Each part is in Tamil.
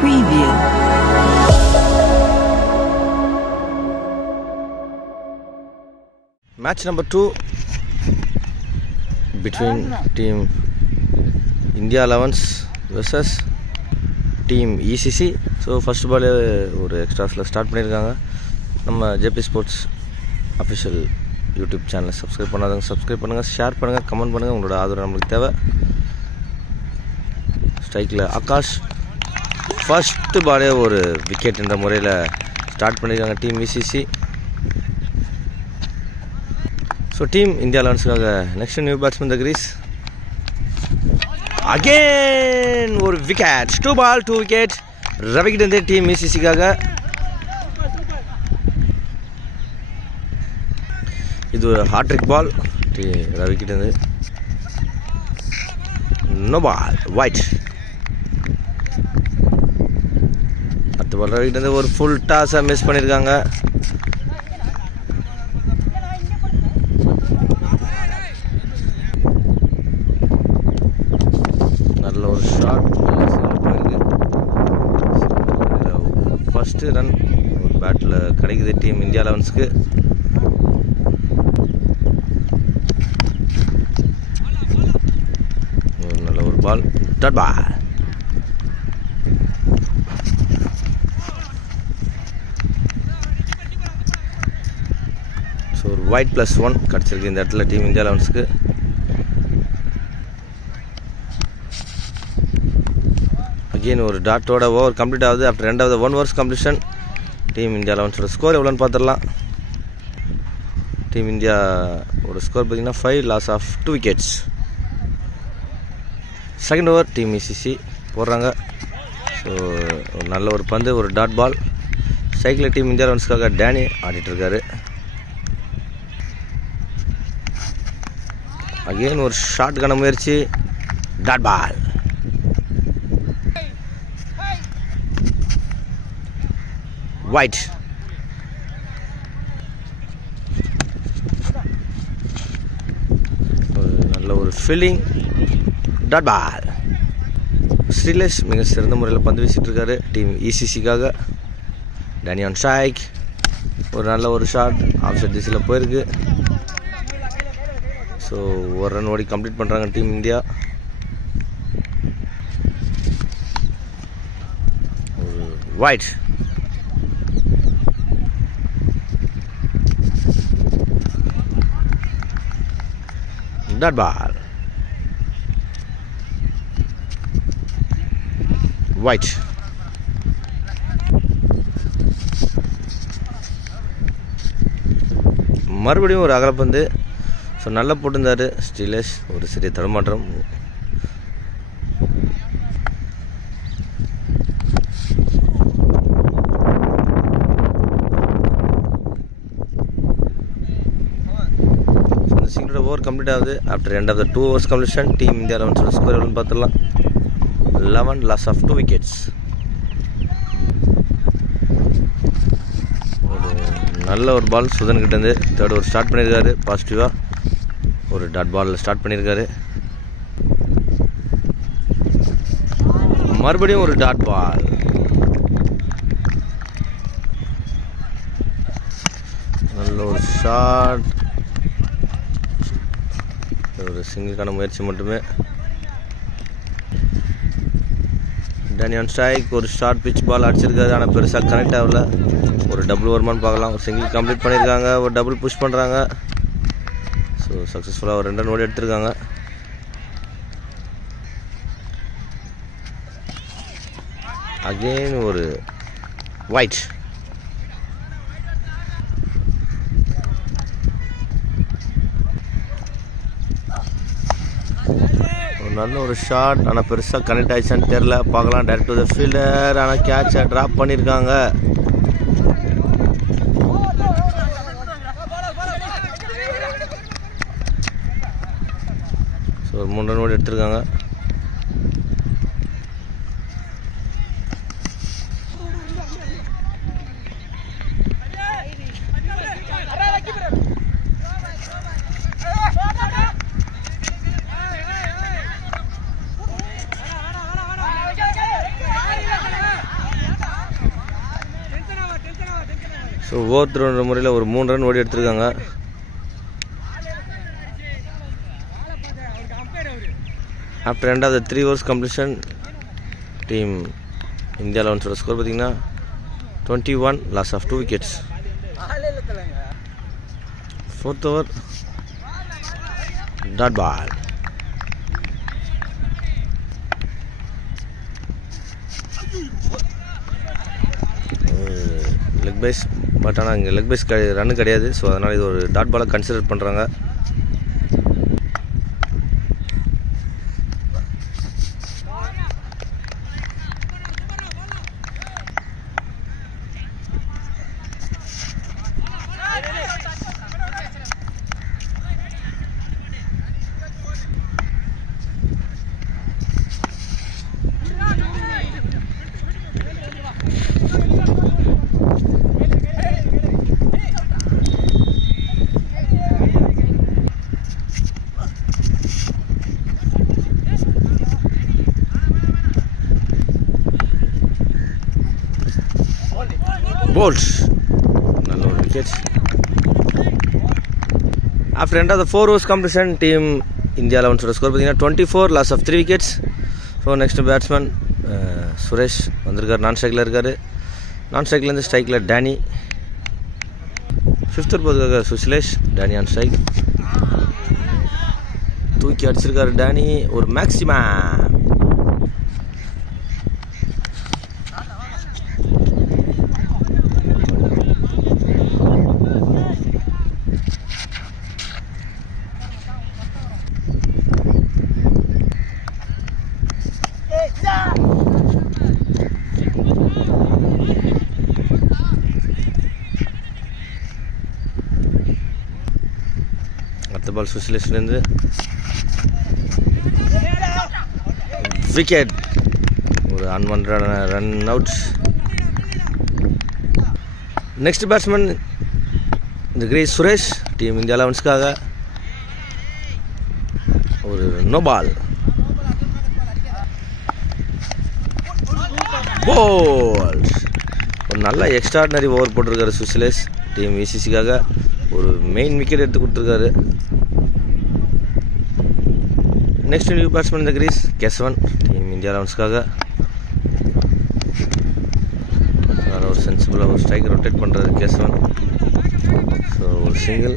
Preview. Match number 2 between team India 11s versus team ECC. So first ball ஒரு எக்ஸ்ட்ராஸில் ஸ்டார்ட் பண்ணியிருக்காங்க. நம்ம ஜேபி ஸ்போர்ட்ஸ் அஃபிஷியல் யூடியூப் சேனலை சப்ஸ்கிரைப் பண்ணாதவங்க சப்ஸ்கிரைப் பண்ணுங்கள், ஷேர் பண்ணுங்கள், கமெண்ட் பண்ணுங்கள். உங்களோட ஆதரவு நம்மளுக்கு தேவை. ஸ்ட்ரைக்கில் ஆகாஷ் ஃபர்ஸ்ட்டு பாலே ஒரு விக்கெட் என்ற முறையில் ஸ்டார்ட் பண்ணியிருக்காங்க team ECC. So team India 11ஸ்க்காக next new batsman the crease. Again ஒரு விக்கெட், 2 பால் 2 விக்கெட் ரவிக்கிட்டே டீம் ECCக்காக. இது ஒரு ஹாட்ரிக் பால் ரவிக்கிட்டே. No ball wide. அடுத்த பால் ரவிக்கிட்டே ஒரு ஃபுல் டாஸை மிஸ் பண்ணியிருக்காங்க. நல்ல ஒரு ஷாட் போயிருக்கு. ஃபஸ்ட்டு ரன் ஒரு பேட்டில் கிடைக்குது டீம் இந்தியா 11ஸ்க்கு. ஒரு நல்ல ஒரு பால், டாட் பால். ஸோ ஒரு ஒயிட் +1 கிடச்சிருக்கு இந்த இடத்துல டீம் இந்தியா 11ஸ்க்கு. அகெயின் ஒரு டாட்டோட ஓவர் கம்ப்ளீட் ஆகுது. ஆஃப்டர் ரெண்டாவது 1 overs கம்ப்ளீஷன். டீம் இந்தியா 11ஸோட ஸ்கோர் எவ்வளோன்னு பார்த்துடலாம். டீம் இந்தியாவோட ஸ்கோர் பார்த்திங்கன்னா 5 loss of 2 wickets. Second over team ECC போடுறாங்க. ஸோ ஒரு நல்ல ஒரு பந்து, ஒரு டாட் பால். சைக்கிளில் டீம் இந்தியா 11ஸ்க்காக டேனி ஆடிட்டுருக்காரு. அகெயின் ஒரு ஷாட்டுக்கான முயற்சி, டாட் பால். ஒயிட். நல்ல ஒரு ஃபீல்டிங், டாட் பால். ஸ்ரீலேஷ் மிக சிறந்த முறையில் பந்து வீசிட்டு இருக்காரு டீம் ECCக்காக. Danny on strike. ஒரு நல்ல ஒரு ஷாட் ஆஃப் சைட் திசையில் போயிருக்கு. ஸோ ஒரு ரன் ஓடி கம்ப்ளீட் பண்ணுறாங்க டீம் இந்தியா. ஒரு ஒயிட். Dot ball. ஒயிட். மறுபடியும் ஒரு அகலப்பந்து. ஸோ நல்லா போட்டிருந்தார் ஸ்ரீலேஷ். ஒரு சிறிய தடுமாற்றம். சிங்கிளோட ஓவர் கம்ப்ளீட் ஆகுது. After end of the 2 overs completion. Team India 11ஸோட ஸ்கோர் எவ்வளோன்னு பார்த்துடலாம். 11 loss of 2 wickets. நல்ல ஒரு பால் சுதன் கிட்டேருந்து தேர்ட் ஓவர் ஸ்டார்ட் பண்ணியிருக்காரு. பாசிட்டிவாக ஒரு டாட் பாலில் ஸ்டார்ட் பண்ணியிருக்காரு. மறுபடியும் ஒரு டாட் பால். நல்ல ஒரு ஷாட். ஒரு சிங்கிளுக்கான முயற்சி மட்டுமே. Danny on strike. ஒரு ஷார்ட் பிச் பால் அடிச்சிருக்காரு, ஆனால் பெருசாக கனெக்ட் ஆகல. ஒரு டபுள் ஓவர்மான்னு பார்க்கலாம். ஒரு சிங்கிள் கம்ப்ளீட் பண்ணியிருக்காங்க. ஒரு டபுள் புஷ் பண்ணுறாங்க. ஸோ சக்ஸஸ்ஃபுல்லாக ஒரு 2 run ஓடி எடுத்திருக்காங்க. அகெயின் ஒரு ஒயிட். நல்ல ஒரு ஷாட், ஆனால் பெருசாக கனெக்ட் ஆயிடுச்சான்னு தெரில. பார்க்கலாம். டைரக்ட் டு த ஃபீல்டர், ஆனால் கேட்சை ட்ராப் பண்ணியிருக்காங்க. ஸோ ஒரு 3 run ஓடி எடுத்திருக்காங்க. ஒவ்வொருத்தரோட முறையில் ஒரு 3 ரன் ஓடி எடுத்திருக்காங்க. After end of the 3 overs completion team India 11 score பார்த்தீங்கன்னா 21, loss of 2 wickets. 4th over dot ball. Leg byes, but ஆனால் இங்கே லெக் பைஸ் ரன்னு கிடையாது. ஸோ அதனால் இது ஒரு டாட் பாலை கன்சிடர் பண்ணுறாங்க. Bolts, நல்ல ஒரு wicket. After end of the 4 overs completion team India 11 score பார்த்தீங்கன்னா 24, loss of 3 wickets. So next batsman Suresh வந்திருக்கார், நான் ஸ்ட்ரைக்கில் இருக்கார். நான் ஸ்ட்ரைக்லேருந்து ஸ்ட்ரைக்கில் டேனி. 5th போதுக்காக சுசிலேஷ், டேனி ஆன் ஸ்ட்ரைக். தூக்கி அடிச்சிருக்காரு டேனி, ஒரு மேக்ஸிமம். அடுத்த பால் சுசிலேஷ்லேருந்து விக்கெட், ஒரு unwanted run out. Next batsman இந்த கிரீஸ் சுரேஷ், டீம் இந்தியா 11க்காக ஒரு நோ பால். போல், ஒரு நல்ல எக்ஸ்ட்ராடினரி ஓவர் போட்டிருக்காரு சுசிலேஷ், டீம் விசிசிக்காக ஒரு மெயின் விக்கெட் எடுத்து கொடுத்துருக்காரு. நெக்ஸ்ட் நியூ பேட்ஸ்மேன் இந்த கிரீஸ் கேசவன், டீம் இந்தியா 11க்காக ஒரு சென்சிபிளாக ஒரு ஸ்ட்ரைக்கர் ரொட்டேட் பண்ணுறாரு கேசவன். ஸோ ஒரு single.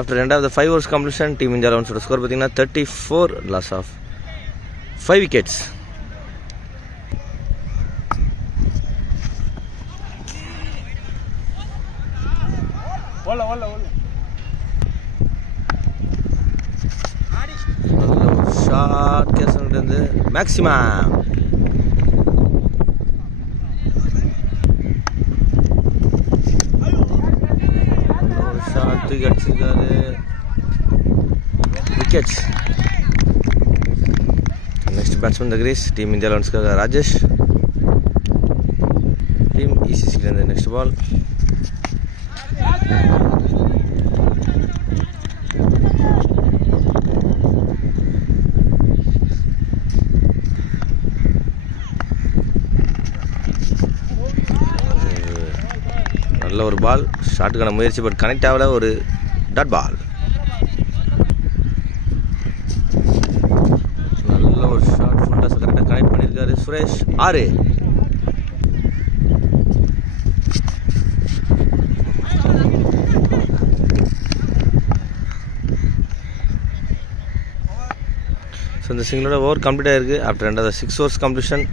After end of the 5 overs completion team India 11 score பார்த்தீங்கன்னா 34, லாஸ் ஆஃப் 5 wickets. ஷார்ட் கேசவன்கிட்டருந்து மேக்ஸிமம். ஷார்ட் தூக்கி அடிச்சிருக்காரு, wickets. Next batsman the crease, team India 11க்காக ராஜேஷ், டீம் இசிசிலேருந்து நெக்ஸ்ட் பால். நல்ல ஒரு பால், ஷாட்டுக்கான முயற்சி, பட் கனெக்ட் ஆகல, ஒரு டாட் பால். நல்ல ஒரு ஷாட், ஃபுல் டாஸ் கரெக்டாக கனெக்ட் பண்ணியிருக்காரு சுரேஷ். 6. ஸோ இந்த சிங்கிளோட ஓவர் கம்ப்ளீட் ஆகிருக்கு. After end of the 6 overs completion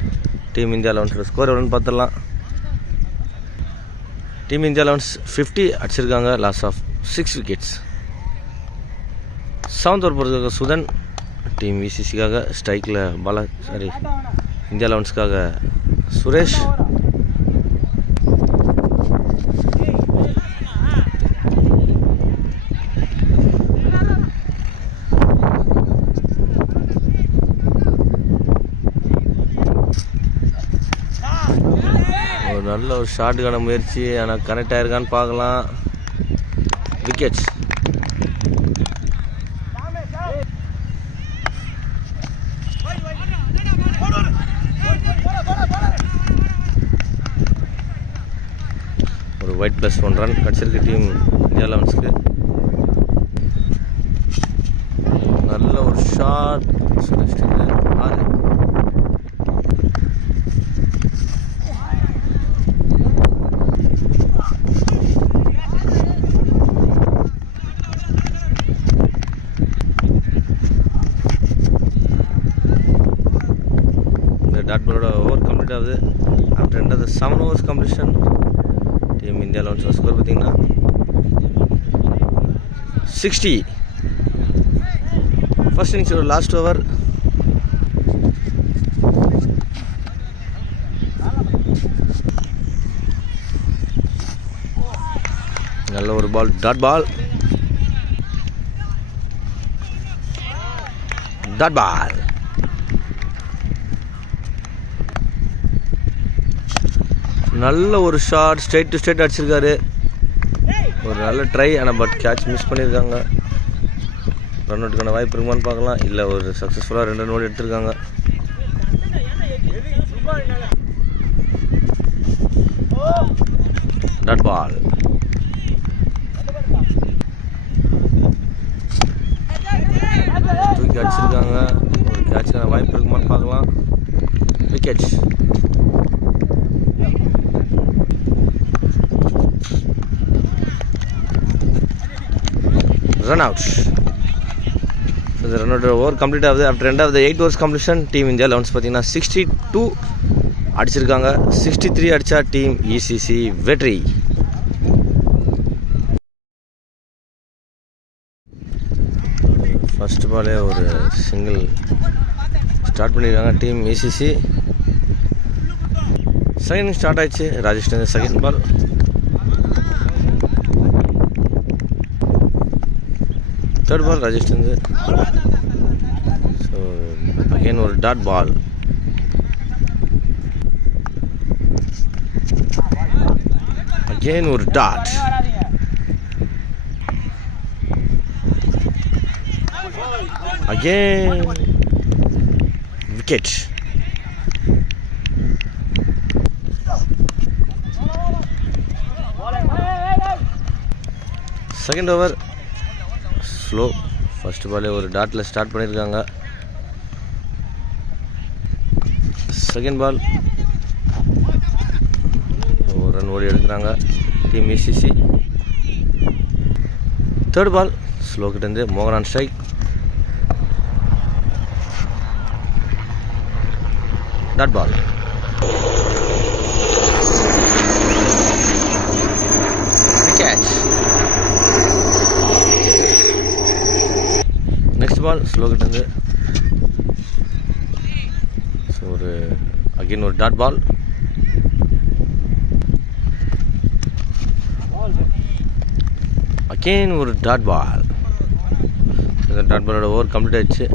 team India 11 score எவ்வளோன்னு பார்த்துடலாம். டீம் இந்தியா 11 50 அடிச்சிருக்காங்க, loss of 6 wickets. 7th over போகிறதுக்காக சுதன், டீம் விசிசிக்காக ஸ்ட்ரைக்கில் இந்தியா 11க்காக சுரேஷ். நல்ல ஒரு ஷாட்டுக்கான முயற்சி, ஆனால் கனெக்ட் ஆகிருக்கான்னு பார்க்கலாம். விக்கெட்ஸ். ஒயிட் ப்ளஸ் 1 ரன் கிடச்சிருக்கு டீம் இந்தியா 11க்கு. நல்ல ஒரு ஷாட் சுரேஷ்டேந்து 6. டாட் பாலோட ஓவர் கம்ப்ளீட் ஆகுது. After end of the 7 overs completion team India 11 score பார்த்தீங்கன்னா 60. ஃபர்ஸ்ட் இன்னிங்ஸோட லாஸ்ட் ஓவர். நல்ல ஒரு பால், டாட் பால். நல்ல ஒரு ஷாட், ஸ்ட்ரைட் டு ஸ்ட்ரைட் அடிச்சிருக்காரு. ஒரு நல்ல ட்ரை, ஆனால் பட் கேட்ச் மிஸ் பண்ணியிருக்காங்க. ரன் அவுட்டுக்கான வாய்ப்பு இருக்குமான்னு பார்க்கலாம். இல்லை, ஒரு சக்ஸஸ்ஃபுல்லாக 2 run ஓடி எடுத்திருக்காங்க. Dot ball. தூக்கி அடிச்சிருக்காங்க. ஒரு கேட்சுக்கான வாய்ப்பு இருக்குமான்னு பார்க்கலாம். Wicket. Run out. So the run out over complete ஆகுது. After end of the 8 overs completion team India 11 பார்த்தீங்கன்னா 62 அடிச்சிருக்காங்க. 63 அடிச்சா டீம் ECC வெற்றி. ஃபர்ஸ்ட் பாலே ஒரு சிங்கிள் ஸ்டார்ட் பண்ணியிருக்காங்க டீம் ECC. செகண்ட் ஸ்டார்ட் ஆயிடுச்சு. ராஜேஷ்டேந்து second ball. Third ball Rajasthan. So again ஒரு dot ball. Again ஒரு dot. Again wicket. Second over slow. First பாலே ஒரு டாட்டில் ஸ்டார்ட் பண்ணியிருக்காங்க. செகண்ட் பால் ஒரு ரன் ஓடி எடுக்கிறாங்க team ECC. Third ball slow கிட்டேருந்து மோகன் on strike. Dot ball. Wicket. Next ball slow கிட்டேருந்து. ஸோ ஒரு அகெயின் ஒரு டாட் பால். அகெயின் ஒரு டாட் பால். இந்த டாட் பாலோட ஓவர் கம்ப்ளீட் ஆயிடுச்சு.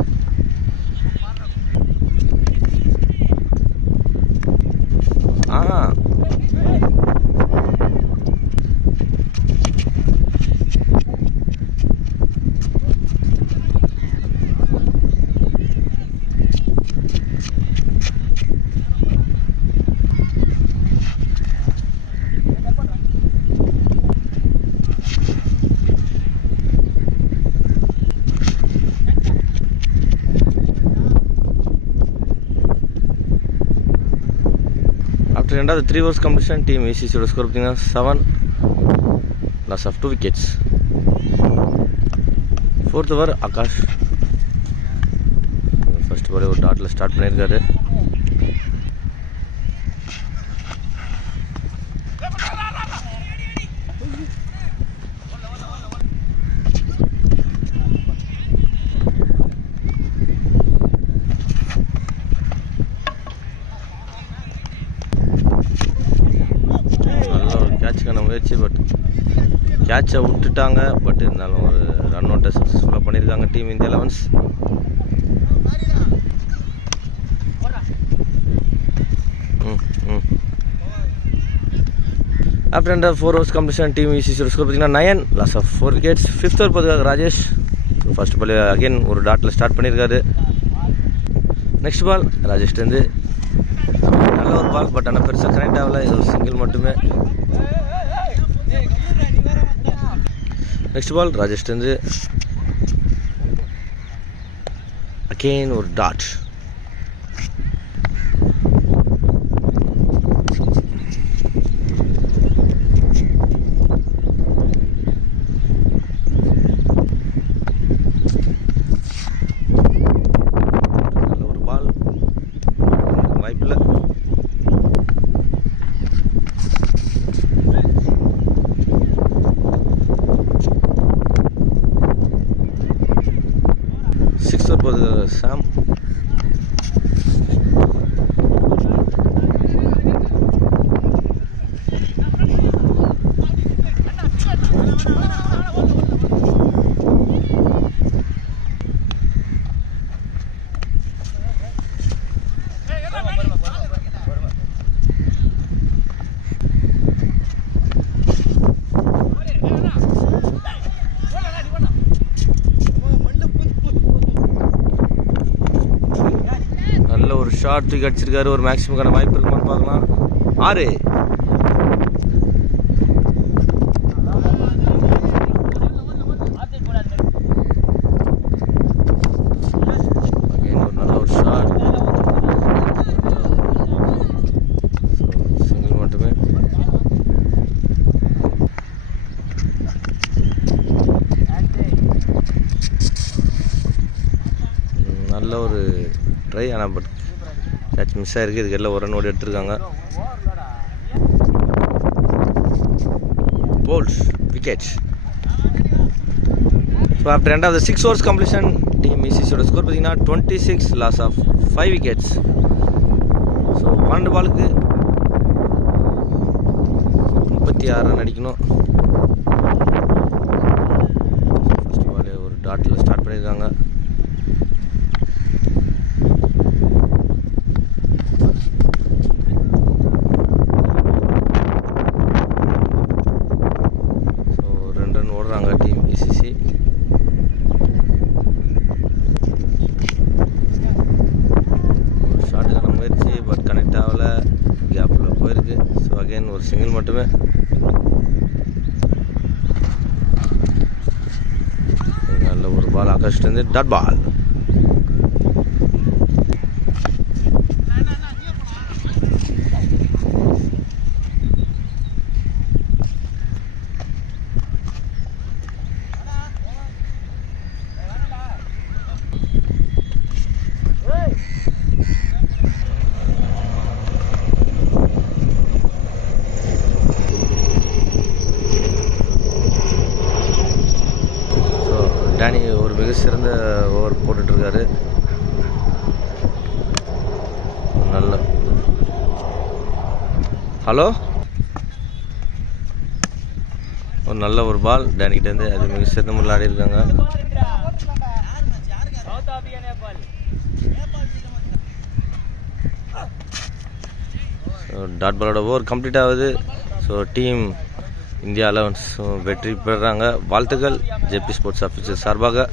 After end of the 3 overs completion, team ECC would score 7, loss of 2 wickets. Fourth over Akash. First ball ஒரு டாட்ல ஸ்டார்ட் பண்ணியிருக்காரு. கேட்சுக்கான முயற்சி, பட் கேட்சை விட்டுட்டாங்க. பட் இருந்தாலும் ஒரு ரன் அவுட்டை சக்ஸஸ்ஃபுல்லாக பண்ணியிருக்காங்க team India 11. After end of 4 overs completion, team ECC score பார்த்தீங்கன்னா 9, loss of 4 wickets. Fifth over பார்த்துக்காக ராஜேஷ். ஃபர்ஸ்ட் பால் அகெயின் ஒரு டாட்டில் ஸ்டார்ட் பண்ணியிருக்காரு. நெக்ஸ்ட் பால் ராஜேஷ்டேருந்து நல்ல ஒரு பால், பட் ஆனால் பெருசாக கனெக்ட் ஆகலை. இது ஒரு சிங்கிள் மட்டுமே. நெக்ஸ்ட் பால் ராஜேஷ்லேருந்து அகெயின் ஒரு டாட். ஒரு பால் வாய்ப்பில்லை. சிக்ஸர் போகுது சாம். நல்ல ஒரு ஷார்ட் தூக்கி அடிச்சிருக்காரு. ஒரு மேக்ஸிமக்கான வாய்ப்பு இருக்குமான்னு பார்க்கலாம். 6. ஒரு நல்ல ஒரு ஷாட். சிங்கிள் மட்டுமே. நல்ல ஒரு ட்ரை. ஆனால் பட் கேட்ச் மிஸ் ஆகிருக்கு. இதுக்கு எல்லாம் ஒரு ரன் ஓடி எடுத்துருக்காங்க. Bolts wickets. So after end of the 6 overs completion team இசிசியோட ஸ்கோர் பார்த்தீங்கன்னா 26, லாஸ் ஆஃப் 5 விக்கெட்ஸ். ஸோ 12 பாலுக்கு 36 ரன் அடிக்கணும். ஃபர்ஸ்ட் பால் ஒரு டாட்டில் ஸ்டார்ட் பண்ணியிருக்காங்க. ஓடுறாங்க டீம் இசிசி. ஒரு ஷாட்டுக்கான முயற்சி பட் கனெக்ட் ஆகல. கேப்பில் போயிருக்கு. ஸோ அகைன் ஒரு சிங்கிள் மட்டுமே. நல்ல ஒரு பால் ஆகாஷ்லேருந்து டாட் பால். டேனி ஒரு மிக சிறந்த ஓவர் போட்டுட்ருக்காரு. நல்ல ஹலோ ஒரு நல்ல ஒரு பால் டேனிக்கிட்டேருந்து. அது மிக சிறந்த முறையில் ஆடி இருக்காங்க. டாட் பாலோட ஓவர் கம்ப்ளீட் ஆகுது. ஸோ டீம் இந்தியா 11 வெற்றி பெறுறாங்க. வாழ்த்துக்கள் ஜேபி ஸ்போர்ட்ஸ் ஆஃபீஸர் சார்பாக.